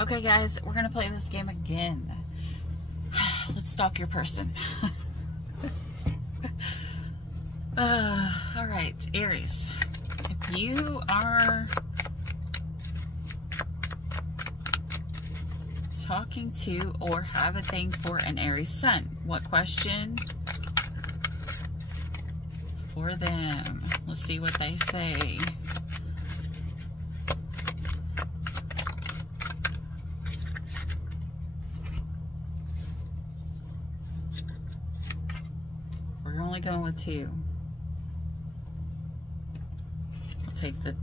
Okay, guys, we're gonna play this game again. Let's stalk your person. All right, Aries. If you are talking to or have a thing for an Aries sun, what question for them? Let's see what they say. We're only going with 2. I'll take the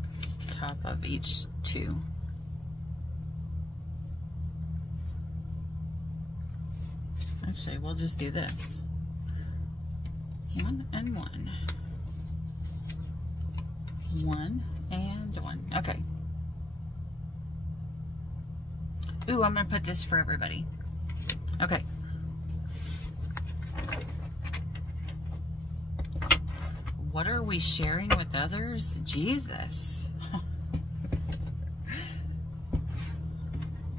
top of each 2. Actually, we'll just do this. 1 and 1. 1 and 1. Okay. Ooh, I'm going to put this for everybody. Okay. What are we sharing with others? Jesus.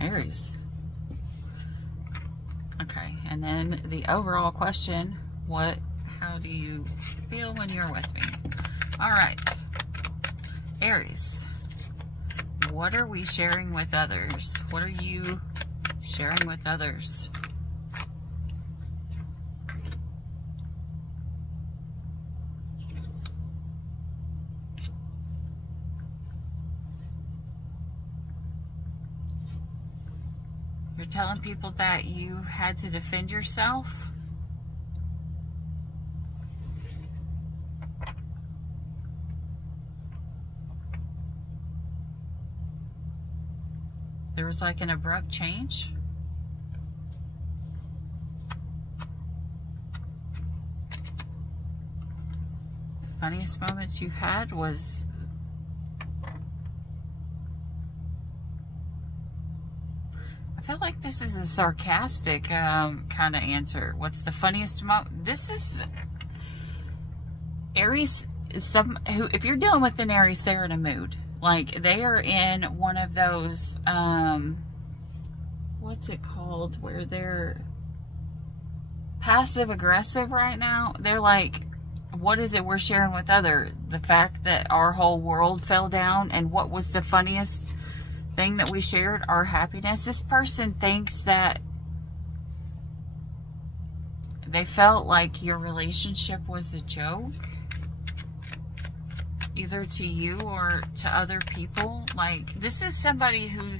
Aries. Okay, and then the overall question, how do you feel when you're with me? All right. Aries. What are we sharing with others? What are you sharing with others? You're telling people that you had to defend yourself? There was like an abrupt change? The funniest moments you've had was... I feel like this is a sarcastic kind of answer. What's the funniest moment? This is... Aries is if you're dealing with an Aries, they're in a mood. Like, they are in one of those, what's it called? Where they're passive aggressive right now. They're like, what is it we're sharing with others? The fact that our whole world fell down, and what was the funniest thing that we shared? Our happiness. This person thinks that they felt like your relationship was a joke, either to you or to other people. Like, this is somebody who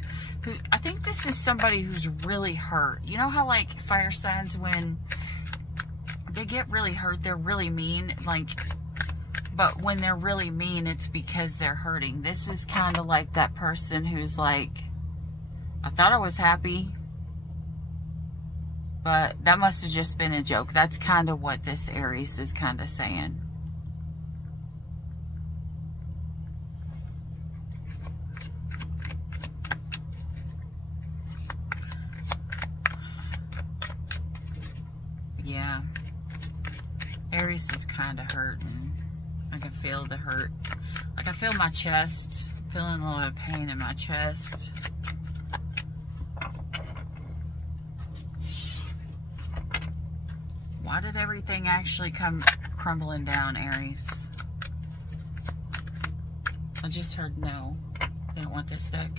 I think this is somebody who's really hurt. You know how, like, fire signs, when they get really hurt, they're really mean, like, but when they're really mean, it's because they're hurting. This is kind of like that person who's like, I thought I was happy, but that must have just been a joke. That's kind of what this Aries is kind of saying. Yeah. Aries is kind of hurting. I can feel the hurt. Like, I feel my chest. Feeling a little bit of pain in my chest. Why did everything actually come crumbling down, Aries? I just heard no. They don't want this deck.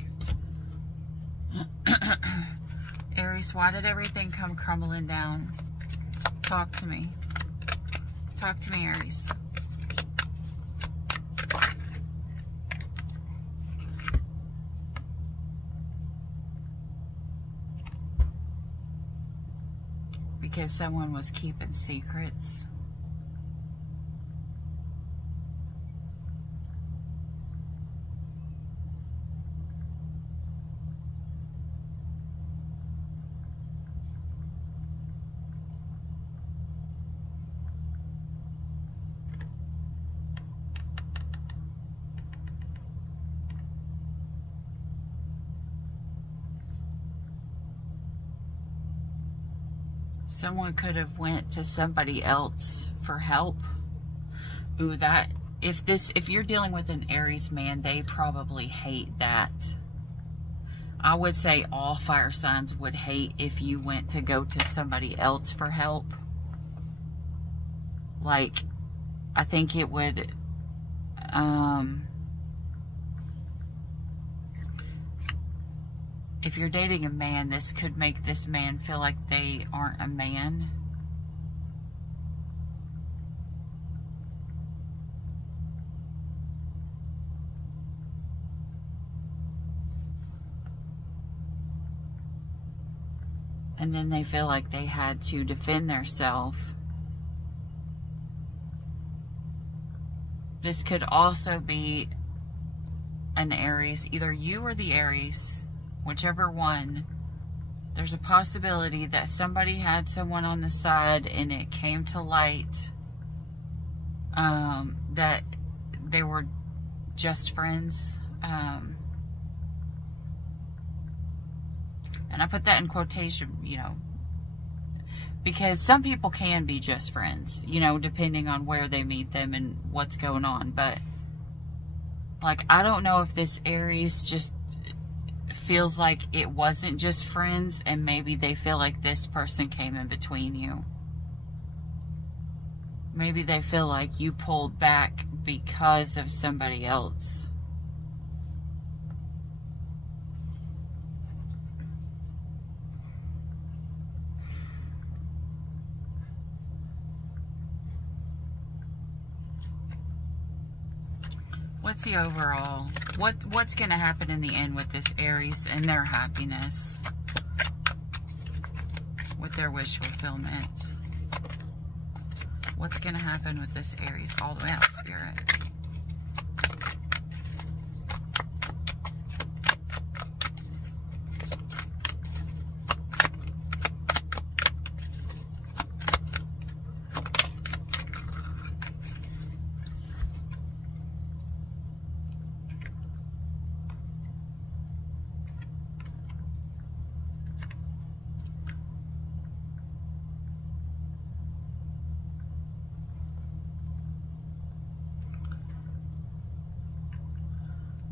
Aries, why did everything come crumbling down? Talk to me. Talk to me, Aries. Because someone was keeping secrets. Someone could have went to somebody else for help. Ooh, that, if you're dealing with an Aries man, they probably hate that. I would say all fire signs would hate if you went to go to somebody else for help. Like, I think it would, if you're dating a man, this could make this man feel like they aren't a man. And then they feel like they had to defend themselves. This could also be an Aries, either you or the Aries, whichever one. There's a possibility that somebody had someone on the side and it came to light that they were just friends. And I put that in quotation, you know, because some people can be just friends, you know, depending on where they meet them and what's going on. But, like, I don't know if this Aries just feels like it wasn't just friends, and maybe they feel like this person came in between you. Maybe they feel like you pulled back because of somebody else. What's the overall? What's going to happen in the end with this Aries and their happiness? With their wish fulfillment? What's going to happen with this Aries? All the way out, Spirit.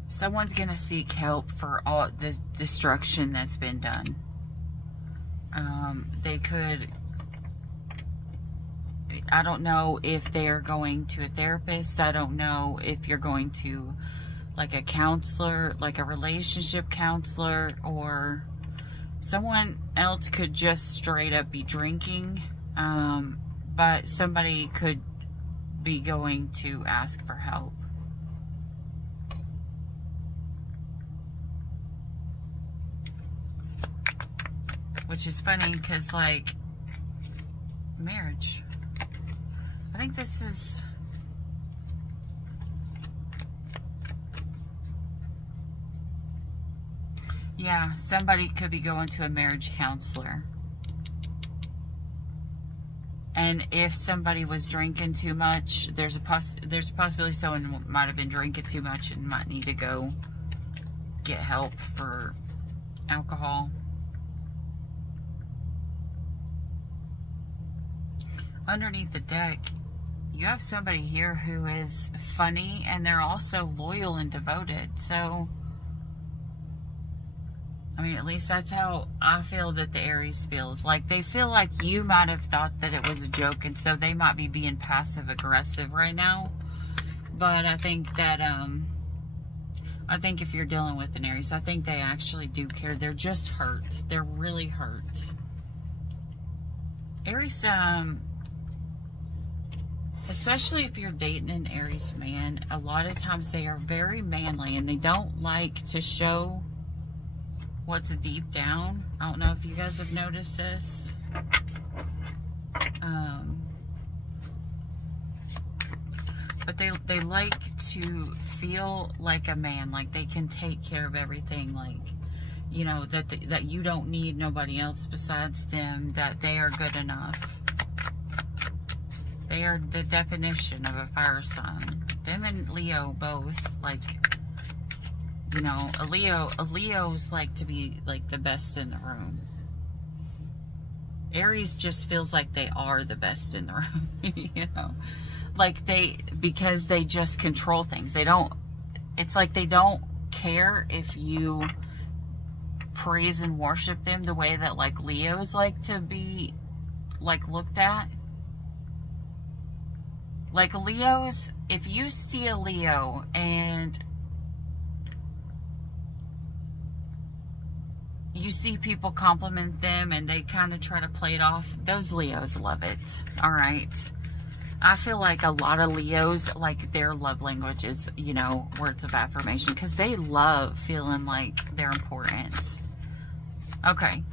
Someone's going to seek help for all the destruction that's been done. They could, I don't know if they're going to a therapist. I don't know if you're going to like a counselor, like a relationship counselor, or someone else could just straight up be drinking. But somebody could be going to ask for help. Which is funny because, like, marriage. I think this is... Yeah, somebody could be going to a marriage counselor. And if somebody was drinking too much, there's a possibility someone might have been drinking too much and might need to go get help for alcohol. Underneath the deck, you have somebody here who is funny, and they're also loyal and devoted. So, I mean, at least that's how I feel that the Aries feels. Like, they feel like you might have thought that it was a joke, and so they might be being passive-aggressive right now. But I think that, I think if you're dealing with an Aries, I think they actually do care. They're just hurt. They're really hurt. Aries, especially if you're dating an Aries man, a lot of times they are very manly and they don't like to show what's deep down. I don't know if you guys have noticed this. But they like to feel like a man, like they can take care of everything, like, you know, that you don't need nobody else besides them, that they are good enough. They are the definition of a fire sign. Them and Leo both, like, you know, a Leo's like to be like the best in the room. Aries just feels like they are the best in the room, you know, like because they just control things. They don't, it's like they don't care if you praise and worship them the way that like Leos like to be like looked at. Like Leos, if you see a Leo and you see people compliment them and they kind of try to play it off, those Leos love it. All right. I feel like a lot of Leos, like their love language is, you know, words of affirmation, because they love feeling like they're important. Okay.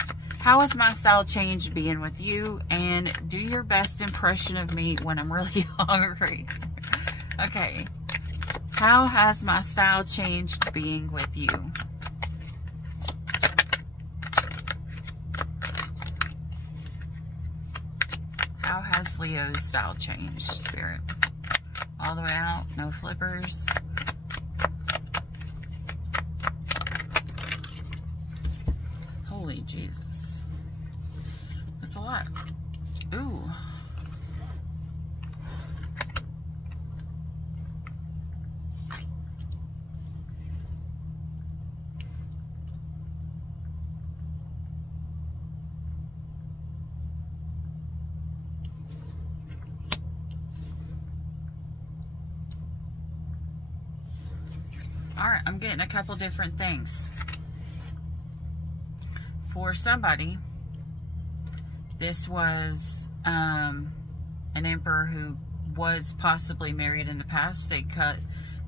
How has my style changed being with you? And do your best impression of me when I'm really hungry. Okay. How has my style changed being with you? How has Leo's style changed, Spirit? All the way out, no flippers. Holy Jesus. That's a lot. Ooh. Alright, I'm getting a couple different things. For somebody, this was an emperor who was possibly married in the past. They cut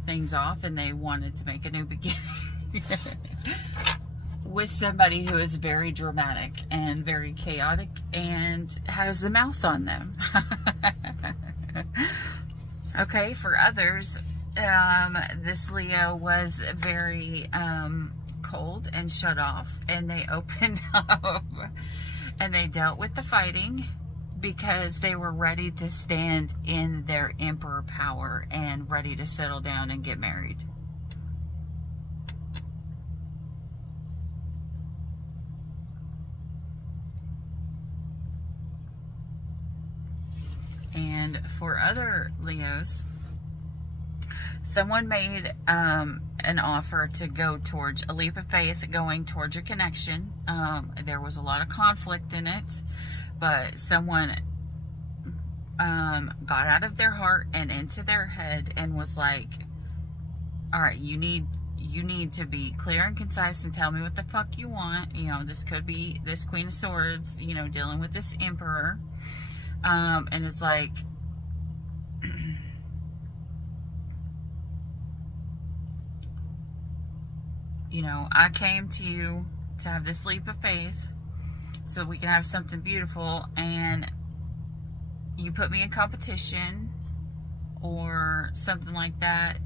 things off and they wanted to make a new beginning with somebody who is very dramatic and very chaotic and has a mouth on them. Okay, for others, this Leo was very cold and shut off, and they opened up and they dealt with the fighting because they were ready to stand in their emperor power and ready to settle down and get married. And for other Leos, someone made an offer to go towards a leap of faith, going towards a connection. There was a lot of conflict in it, but someone got out of their heart and into their head and was like, all right, you need to be clear and concise and tell me what the fuck you want. You know, this could be this Queen of Swords, you know, dealing with this Emperor. And it's like, you know, I came to you to have this leap of faith so we can have something beautiful, and you put me in competition or something like that.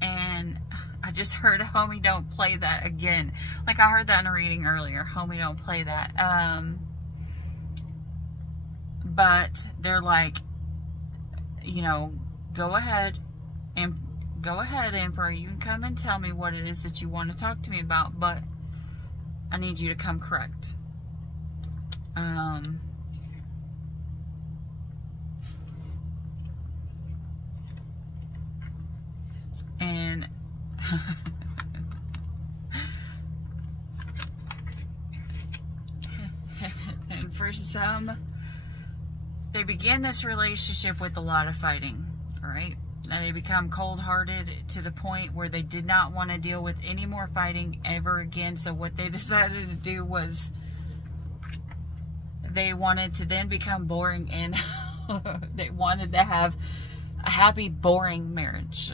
And I just heard, homie, don't play that again. Like I heard that in a reading earlier, homie, don't play that. But they're like, you know, go ahead, Emperor. You can come and tell me what it is that you want to talk to me about, but I need you to come correct. And and for some, they begin this relationship with a lot of fighting, all right? And they become cold-hearted to the point where they did not want to deal with any more fighting ever again. So what they decided to do was they wanted to then become boring, and they wanted to have a happy, boring marriage.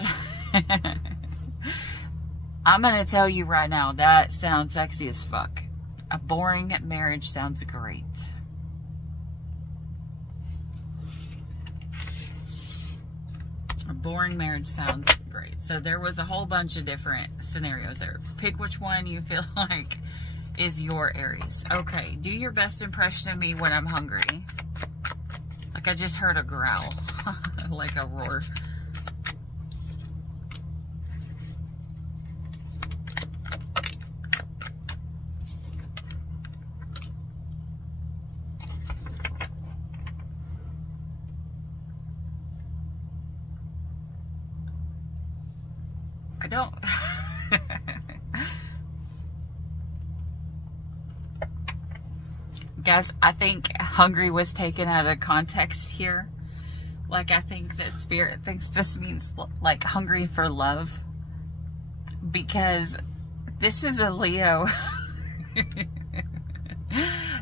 I'm going to tell you right now, that sounds sexy as fuck. A boring marriage sounds great. A boring marriage sounds great. So there was a whole bunch of different scenarios there. Pick which one you feel like is your Aries. Okay, do your best impression of me when I'm hungry. Like I just heard a growl. Like a roar. I don't... Guys, I think hungry was taken out of context here. Like, I think that Spirit thinks this means like hungry for love, because this is a Leo.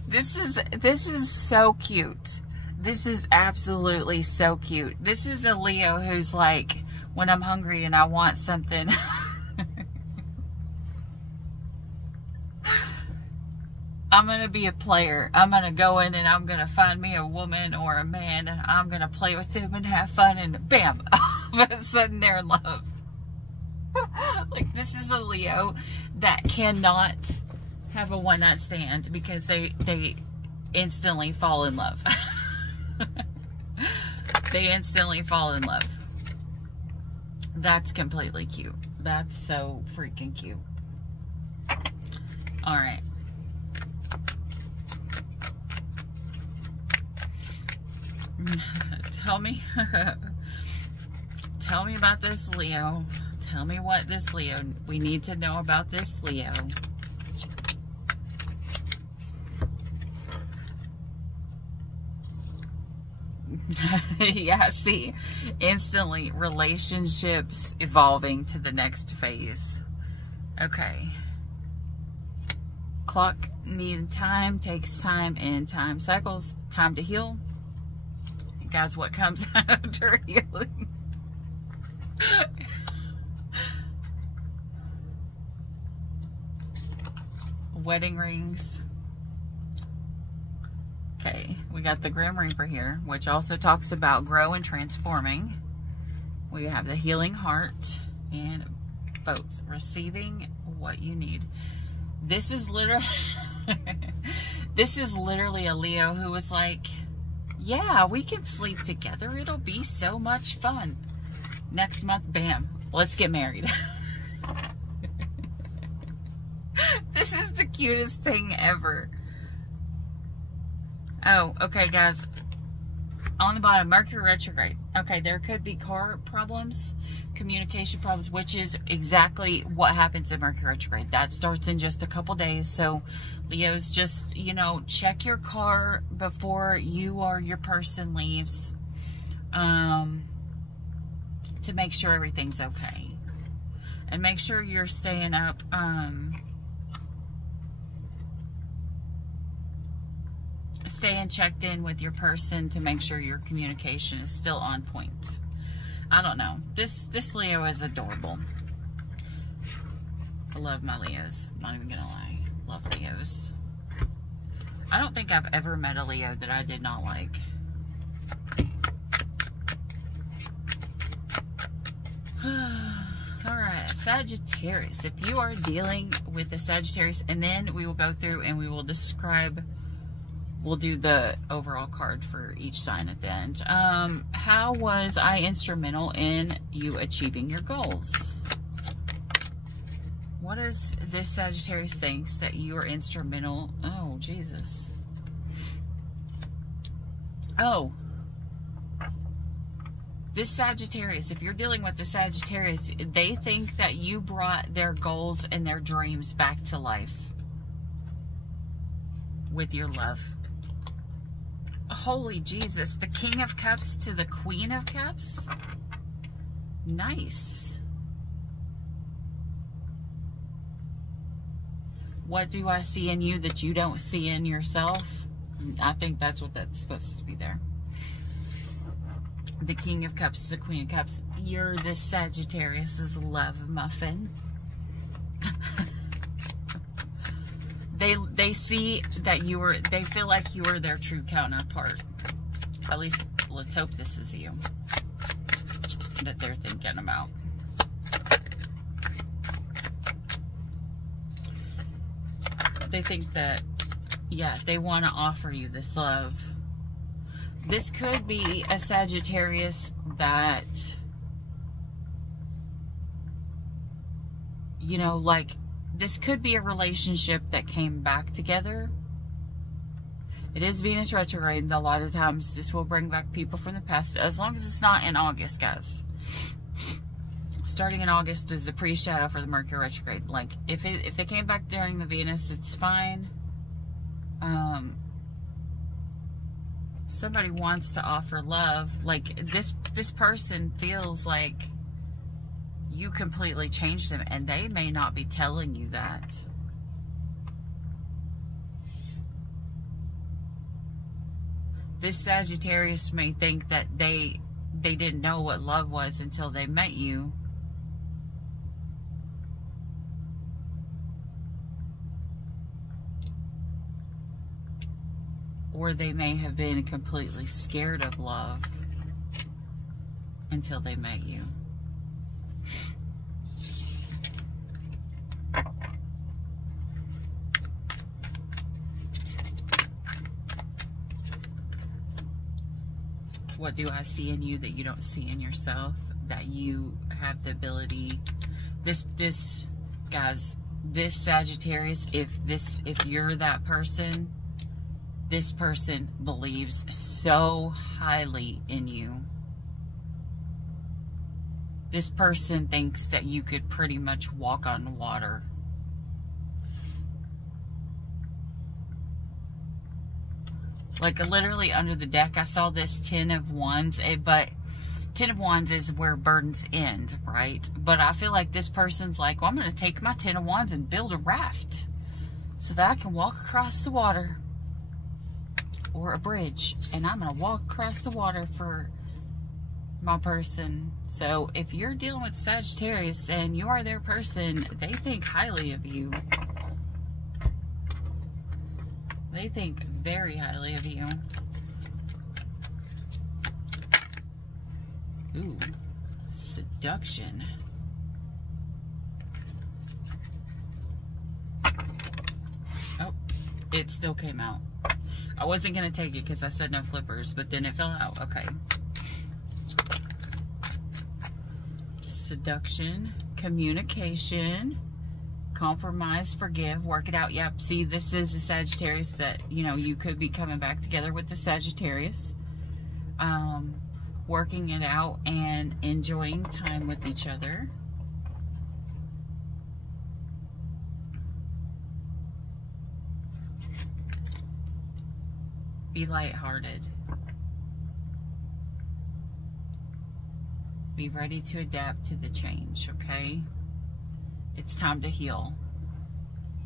This is so cute. This is absolutely so cute. This is a Leo who's like, when I'm hungry and I want something, I'm going to be a player. I'm going to go in and I'm going to find me a woman or a man, and I'm going to play with them and have fun, and bam, all of a sudden they're in love. Like, this is a Leo that cannot have a one-night stand because they instantly fall in love. They instantly fall in love. That's completely cute. That's so freaking cute. All right. Tell me about this Leo. Tell me what this Leo, we need to know about this Leo. Yeah, see, instantly relationships evolving to the next phase. Okay. Clock needed time, takes time, and time cycles. Time to heal. Guys, what comes after healing? Wedding rings. Okay, we got the Grim Reaper here, which also talks about grow and transforming. We have the healing heart and boats, receiving what you need. This is literally this is literally a Leo who was like, yeah, we can sleep together. It'll be so much fun. Next month, bam, let's get married. This is the cutest thing ever. Oh, okay, guys. On the bottom, Mercury retrograde. Okay, there could be car problems, communication problems, which is exactly what happens in Mercury retrograde. That starts in just a couple days. So, Leos, just, you know, check your car before you or your person leaves, to make sure everything's okay. And make sure you're staying up, staying checked in with your person to make sure your communication is still on point. I don't know. This Leo is adorable. I love my Leos. I'm not even gonna lie. Love Leos. I don't think I've ever met a Leo that I did not like. Alright, Sagittarius. If you are dealing with the Sagittarius, and then we will go through and we will describe, we'll do the overall card for each sign at the end. How was I instrumental in you achieving your goals? What is this Sagittarius thinks that you are instrumental? Oh, Jesus. Oh. This Sagittarius, if you're dealing with the Sagittarius, they think that you brought their goals and their dreams back to life with your love. Holy Jesus, the King of Cups to the Queen of Cups. Nice. What do I see in you that you don't see in yourself? I think that's what that's supposed to be there. The King of Cups to the Queen of Cups. You're the Sagittarius's love muffin. They see that they feel like you are their true counterpart. At least, let's hope this is you that they're thinking about. They think that, yeah, they want to offer you this love. This could be a Sagittarius that, you know, like, this could be a relationship that came back together. It is Venus retrograde, and a lot of times this will bring back people from the past, as long as it's not in August, guys. Starting in August is a pre-shadow for the Mercury retrograde. Like, if they came back during the Venus, it's fine. somebody wants to offer love. Like this person feels like you completely changed them, and they may not be telling you that. This Sagittarius may think that they didn't know what love was until they met you. Or they may have been completely scared of love until they met you. What do I see in you that you don't see in yourself? That you have the ability, this guys, this Sagittarius, if you're that person, this person believes so highly in you. This person thinks that you could pretty much walk on water. Like literally under the deck, I saw this 10 of Wands, but 10 of Wands is where burdens end, right? But I feel like this person's like, well, I'm going to take my 10 of Wands and build a raft so that I can walk across the water, or a bridge, and I'm going to walk across the water for my person. So if you're dealing with Sagittarius and you are their person, they think highly of you. They think very highly of you. Ooh, seduction. Oh, it still came out. I wasn't going to take it because I said no flippers, but then it fell out. Okay. Seduction, communication, compromise, forgive, work it out. Yep, see, this is a Sagittarius that, you know, you could be coming back together with the Sagittarius. Working it out and enjoying time with each other. Be lighthearted. Be ready to adapt to the change, okay? It's time to heal.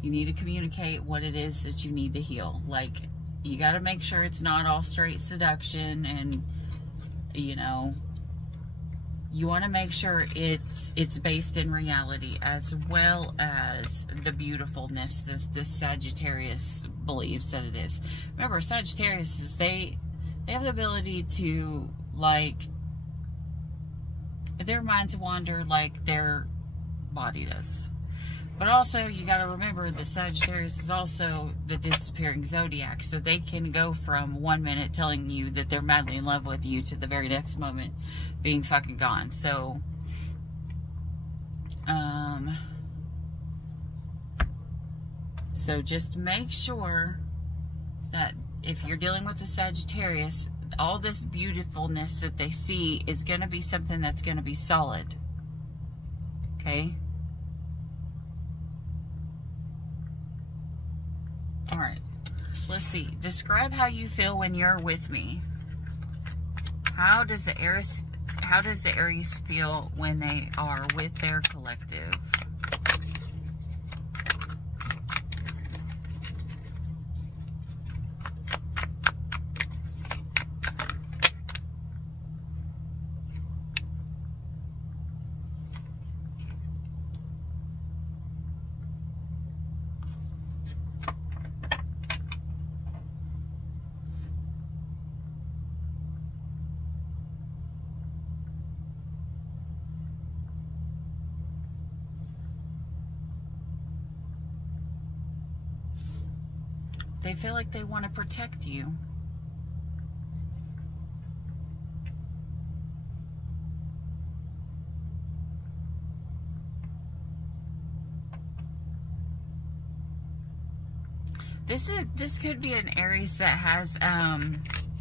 You need to communicate what it is that you need to heal. Like, you got to make sure it's not all straight seduction, and, you know, you want to make sure it's based in reality, as well as the beautifulness this Sagittarius believes that it is. Remember, Sagittarius is, they have the ability to, like, their minds wander like their body does. But also, you got to remember that Sagittarius is also the disappearing zodiac. So they can go from 1 minute telling you that they're madly in love with you to the very next moment being fucking gone. So, so just make sure that if you're dealing with a Sagittarius, all this beautifulness that they see is going to be something that's going to be solid. Okay? Alright. Let's see. Describe how you feel when you're with me. How does the Aries feel when they are with their collective? They feel like they want to protect you. This could be an Aries that has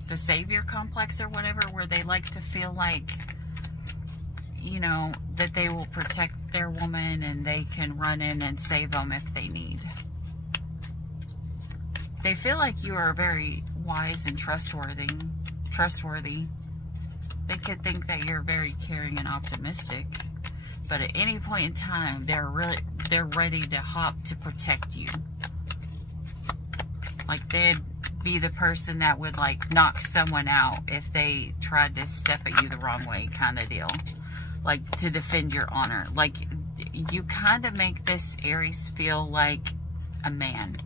the savior complex or whatever, where they like to feel like, you know, that they will protect their woman and they can run in and save them if they need. They feel like you are very wise and trustworthy. They could think that you're very caring and optimistic, but at any point in time, they're ready to hop to protect you. Like, they'd be the person that would, like, knock someone out if they tried to step at you the wrong way, kind of deal. Like, to defend your honor. Like, you kind of make this Aries feel like a man.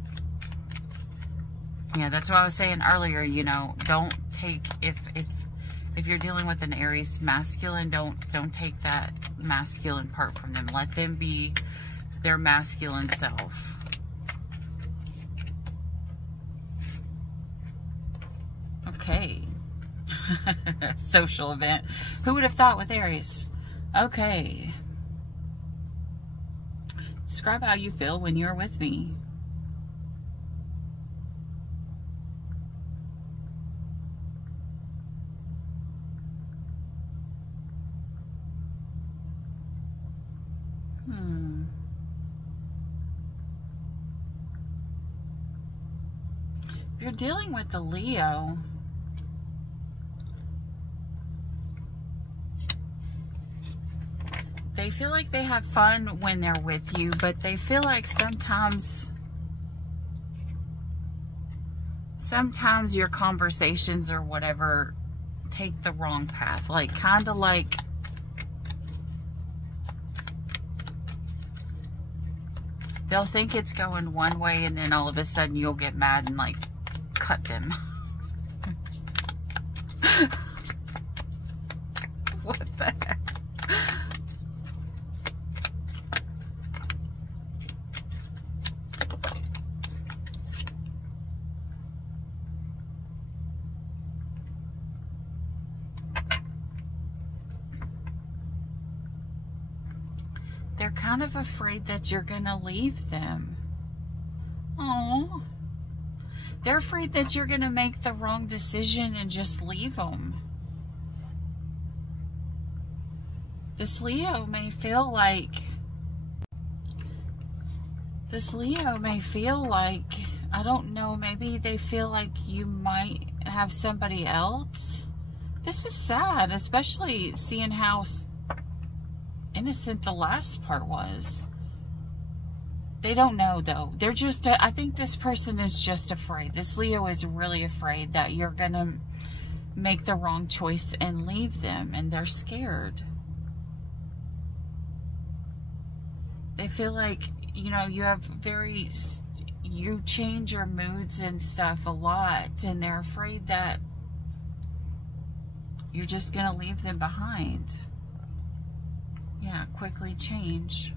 Yeah, that's what I was saying earlier, you know, don't take, if you're dealing with an Aries masculine, don't take that masculine part from them. Let them be their masculine self. Okay. Social event. Who would have thought with Aries? Okay. Describe how you feel when you're with me. If you're dealing with the Leo, they feel like they have fun when they're with you, but they feel like sometimes your conversations or whatever take the wrong path. Like, kind of like, they'll think it's going one way and then all of a sudden you'll get mad and, like, cut them. What the heck? They're kind of afraid that you're gonna leave them. Oh, they're afraid that you're gonna make the wrong decision and just leave them. This Leo may feel like, I don't know, maybe they feel like you might have somebody else. This is sad, especially seeing how innocent the last part was. They don't know, though. They're just, I think this person is just afraid. This Leo is really afraid that you're gonna make the wrong choice and leave them, and they're scared. They feel like, you know, you change your moods and stuff a lot, and they're afraid that you're just gonna leave them behind. Yeah, quickly change.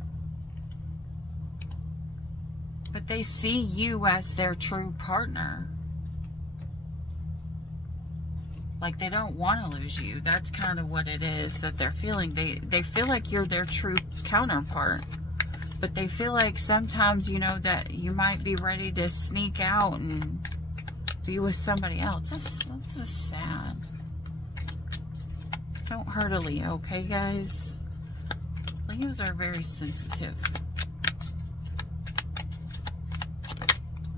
But they see you as their true partner. Like, they don't want to lose you. That's kind of what it is that they're feeling. They feel like you're their true counterpart. But they feel like sometimes, you know, that you might be ready to sneak out and be with somebody else. That's just sad. Don't hurt a Leo, okay, guys? Leos are very sensitive.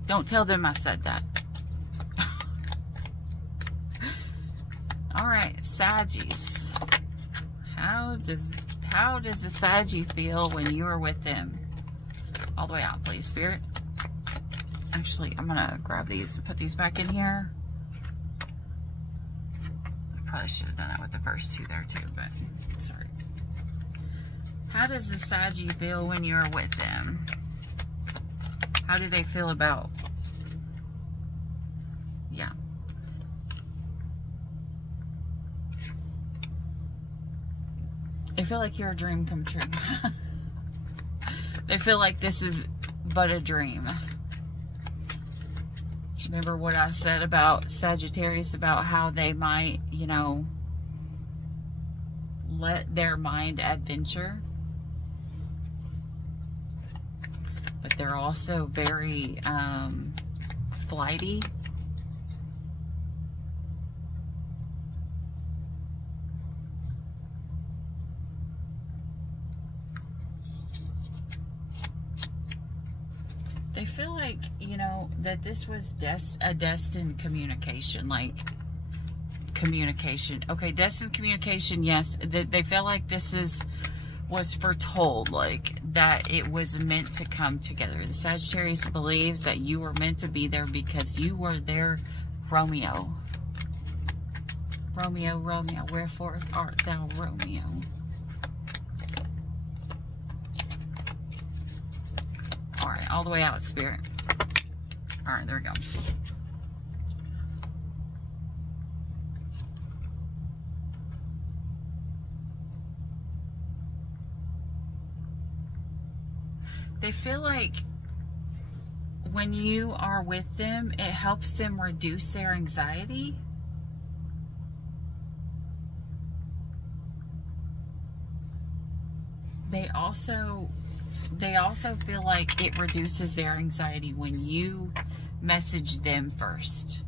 Don't tell them I said that. Alright, Saggies. How does the Saggy feel when you are with them? All the way out, please, Spirit. Actually, I'm gonna grab these and put these back in here. I probably should have done that with the first two there too, but sorry. How does the Saggy feel when you're with them? How do they feel about? Yeah. They feel like you're a dream come true. They feel like this is but a dream. Remember what I said about Sagittarius, about how they might, you know, let their mind adventure. But they're also very flighty. They feel like, you know, that this was a destined communication, like communication. Okay, destined communication, yes. They feel like this was foretold, like that it was meant to come together. The Sagittarius believes that you were meant to be there because you were their Romeo. Romeo, Romeo, wherefore art thou Romeo? All right, all the way out, Spirit. All right, there we go. They feel like when you are with them, it helps them reduce their anxiety. They also feel like it reduces their anxiety when you message them first.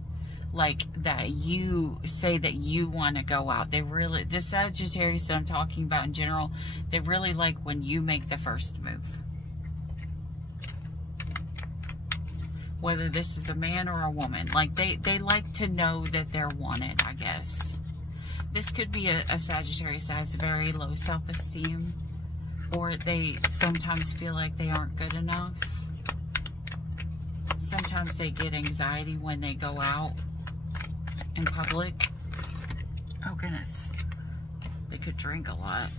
Like that you say that you want to go out. They really, the Sagittarius that I'm talking about in general, they really like when you make the first move. Whether this is a man or a woman. Like they like to know that they're wanted, I guess. This could be a Sagittarius that has very low self-esteem. Or they sometimes feel like they aren't good enough. Sometimes they get anxiety when they go out in public. Oh goodness. They could drink a lot.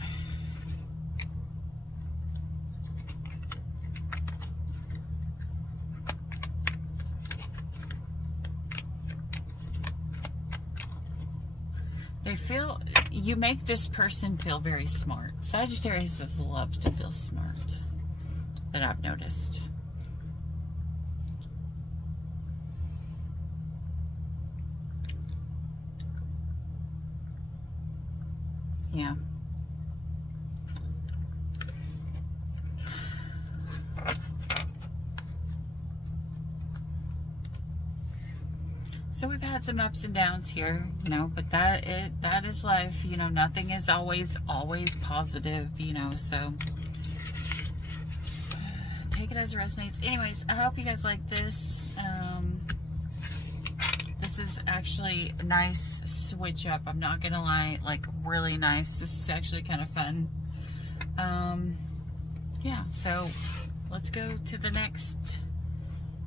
They feel, you make this person feel very smart. Sagittarius love to feel smart, that I've noticed. Yeah. So we've had some ups and downs here, you know, but that is life, you know. Nothing is always positive, you know, so take it as it resonates. Anyways, I hope you guys like this. This is actually a nice switch up, I'm not gonna lie, like really nice. This is actually kind of fun. Yeah, so let's go to the next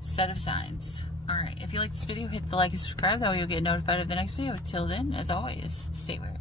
set of signs. Alright, if you like this video, hit the like and subscribe. That way you'll get notified of the next video. Till then, as always, stay weird.